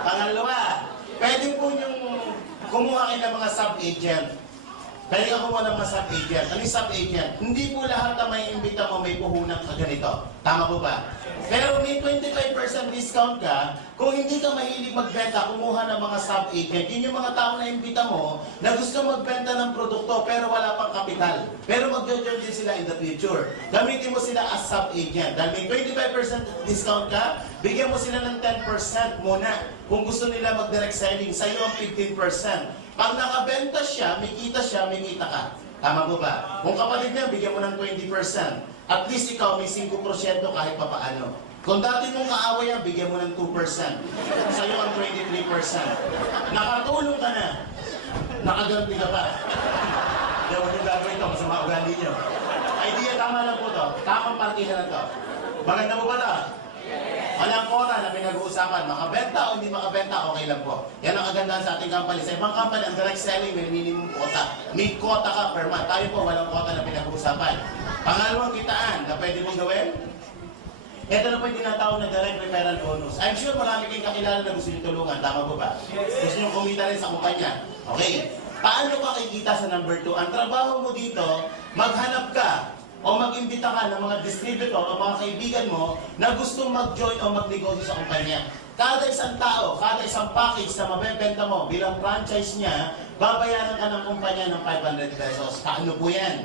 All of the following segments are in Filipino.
Pangalawa, pwede po yung kumuha kayo ng mga sub-agent. Pwede ka kumuha ng mga sub-agent. Ano yung sub-agent? Hindi po lahat na may imbita mo may puhunan ka ganito. Tama po ba? Pero may 25% discount ka kung hindi ka mahilig magbenta, kumuha ng mga sub-agent. Yun yung mga tao na imbita mo na gusto magbenta ng produkto pero wala pang kapital. Pero mag-join din sila in the future. Gamitin mo sila as sub-agent. Dahil may 25% discount ka, bigyan mo sila ng 10% muna. Kung gusto nila mag-direct selling, sa'yo ang 15%. Pag nakabenta siya, may kita ka. Tama po ba? Kung kapatid niya, bigyan mo ng 20%. At least ikaw may 5% kahit papaano. Kung dati mong kaaway yan, bigyan mo ng 2%. Sa'yo ang 23%. Nakatulong ka na. Nakaganti ka pa. Hindi ako yung gagawin ito, masama ugali niyo. Idea, tama lang po to. Tamang partihan na to. Maganda po ba ito? Walang quota na pinag-uusapan. Makabenta o hindi makabenta, okay lang po. Yan ang kagandahan sa ating company. Sa ibang company, ang direct selling, may minimum quota. May quota ka per month. Tayo po, walang quota na pinag-uusapan. Pangalawang kitaan na pwede mong gawin, ito na po yung tinatawag na direct referral bonus. I'm sure marami kayong kakilala na gusto nyo tulungan. Tama po ba? Gusto nyo kumita rin sa kumpanya. Okay. Paano ka kikita sa number 2? Ang trabaho mo dito, maghanap ka o mag-imbita ka ng mga distributor o mga kaibigan mo na gusto mag-join o mag-negosyo sa kumpanya. Kada isang tao, kada isang package na mabebenta mo bilang franchise niya, babayaran ka ng kumpanya ng 500 pesos. Paano po yan?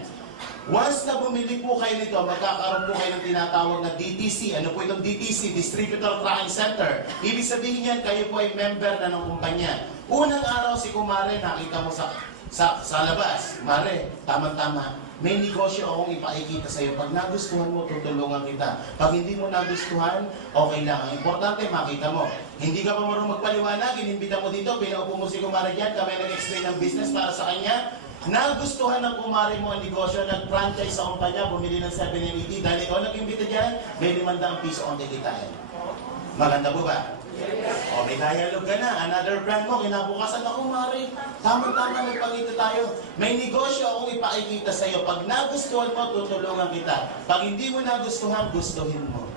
Once na bumili po kayo nito, magkakaroon po kayo ng tinatawag na DTC. Ano po itong DTC? Distributor Tracking Center. Ibig sabihin yan, kayo po ay member na ng kumpanya. Unang araw si Kumare, nakita mo sa labas. Mare, tama-tama. May negosyo akong ipakikita sa iyo. Pag nagustuhan mo, tutulungan kita. Pag hindi mo nagustuhan, okay lang. Ang importante, makita mo. Hindi ka pa marunong magpaliwanag, inimbita mo dito, pinaupo mo si Kumare dyan, kami nag-explain ng business para sa kanya. Nagustuhan ng Kumare mo ang negosyo, nag-franchise sa kumpanya, bumili ng 780, dahil ikaw nag-imbita dyan, may 500 piso ang kikitain. Maganda po ba? O, may dialogue ka na. Another brand mo, kinabukasan na Kumare. Tama-tama, nagpangita tayo. May negosyo akong ipakikita sa iyo. Pag nagustuhan mo, tutulungan kita. Pag hindi mo nagustuhan, gustuhin mo.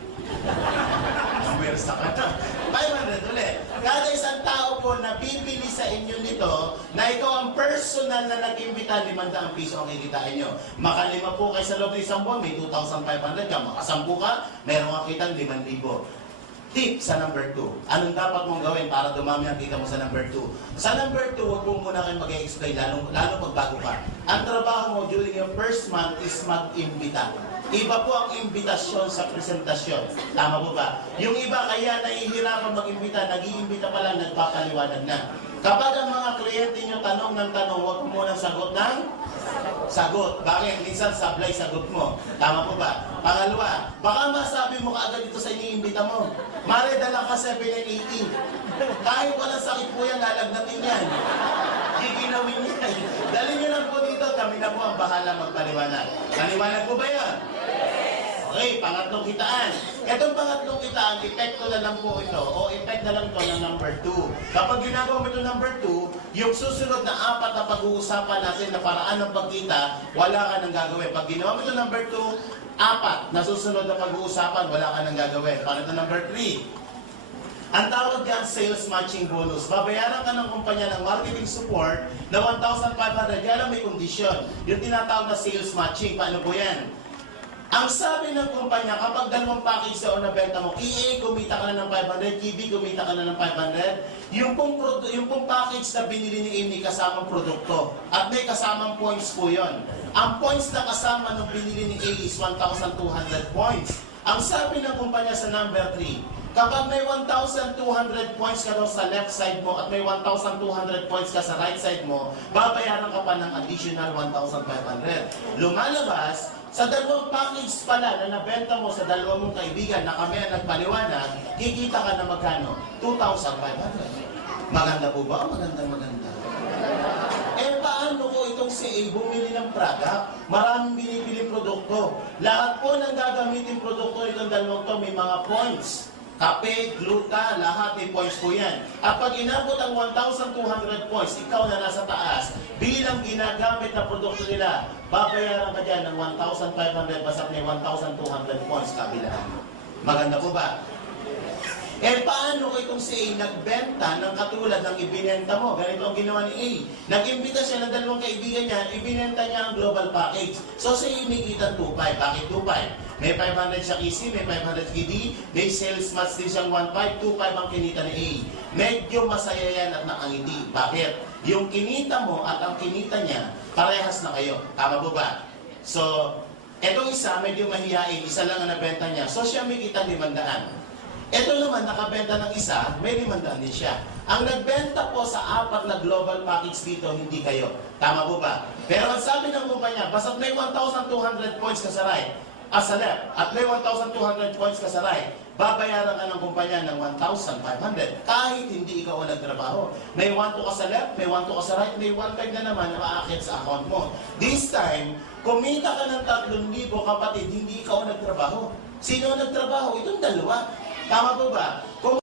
Pwersa ka na. 500 ulit. Kada isang tao po na bibili sa inyo nito, na ikaw ang personal na nag-imbita, 500 piso ang kikitain nyo. Makalima po kayo sa loob ng isang buwan, may 2,500 ka. Makasampu ka, meron kang kitang 5,000. Tip sa number 2. Anong dapat mong gawin para dumami ang kita mo sa number 2? Sa number 2, huwag mo muna kayo mag-explain, lalo pag bago ka. Ang trabaho mo during your first month is mag-imbita. Iba po ang imbitasyon sa presentasyon. Tama po ba? Yung iba kaya nahihirapan mag-imbita, nag-iimbita pa lang, nagpapaliwanag na. Kapag ang mga kliyente nyo tanong ng tanong, huwag mo munang sagot ng sagot. Bakit? Minsan sablay sagot mo. Tama po ba? Pangalawa, baka masabi mo kaagad dito sa iniimbita mo. Mare, dala ka 780. Kahit walang sakit po yan, lalagnatin yan. Giginawin yan. Dali nyo lang po dito, kami na po ang bahala magpaliwanag. Paliwanag po ba yan? Okay, pangatlong kitaan. Itong pangatlong kitaan, epekto na lang po ito, o effect na lang ito ng number 2. Kapag ginagawa mo ito number 2, yung susunod na 4 na pag-uusapan natin na paraan ng pagkita, wala ka nang gagawin. Pag ginawa mo ito number 2, 4 na susunod na pag-uusapan, wala ka nang gagawin. Paano ito number 3? Ang tawag diyan, sales matching bonus. Babayaran ka ng kumpanya ng marketing support na 1,500. Yan ang may kondisyon. Yung tinatawag na sales matching. Paano po yan? Ang sabi ng kumpanya, kapag dalawang package sa nabenta mo, EA, kumita ka na ng 500, GB, kumita ka na ng 500, yung pong package na binili ni Amy kasamang produkto. At may kasamang points po yon. Ang points na kasama nung binili ni A is 1,200 points. Ang sabi ng kumpanya sa number 3, kapag may 1,200 points ka daw sa left side mo at may 1,200 points ka sa right side mo, babayaran ka pa ng additional 1,500. Lumalabas, sa dalawang package pala na nabenta mo sa dalawang mong kaibigan na kami ang nagpaliwanag, kikita ka na magkano? 2,500. Maganda po ba? Maganda. Eh paano ko itong si A bumili ng product? Maraming binibili produkto. Lahat po ng gagamitin produkto itong dalawang to may mga points. Kape, gluta, lahat may points po yan. At pag inabot ang 1,200 points, ikaw na nasa taas, bilang ginagamit na produkto nila, babayaran ka dyan ng 1,500 basta may 1,200 points kabilaan. Maganda po ba? Eh paano kung itong si A nagbenta ng katulad ng ibinenta mo? Ganito ang ginawa ni A. Nag-imbita siya ng dalawang kaibigan niya, ibinenta niya ang global package. So si A may kita 2.5. Bakit 2.5? May 500 siya kay C, may 500 kay D, may sales match din siyang 1.5, 2.5 ang kinita ni A. Medyo masaya yan at nakangiti. Bakit? Yung kinita mo at ang kinita niya, parehas na kayo. Tama po ba? So, etong isa, medyo mahihain, isa lang ang nabenta niya. So siya may kita 500. Ito naman, nakabenta ng isa, may 500 din siya. Ang nagbenta po sa 4 na global package dito, hindi kayo. Tama po ba? Pero ang sabi ng kumpanya, basta't may 1,200 points ka sa right, sa left, at may 1,200 points ka sa right, babayaran ka ng kumpanya ng 1,500 kahit hindi ikaw ang nagtrabaho. May 1,2 ka sa left, may 1,2 ka sa right, may 1,500 na naman na maaakit sa account mo. This time, kumita ka ng 3,000 kapatid, hindi ikaw ang nagtrabaho. Sino ang nagtrabaho? Itong dalawa. Tama po ba? Kung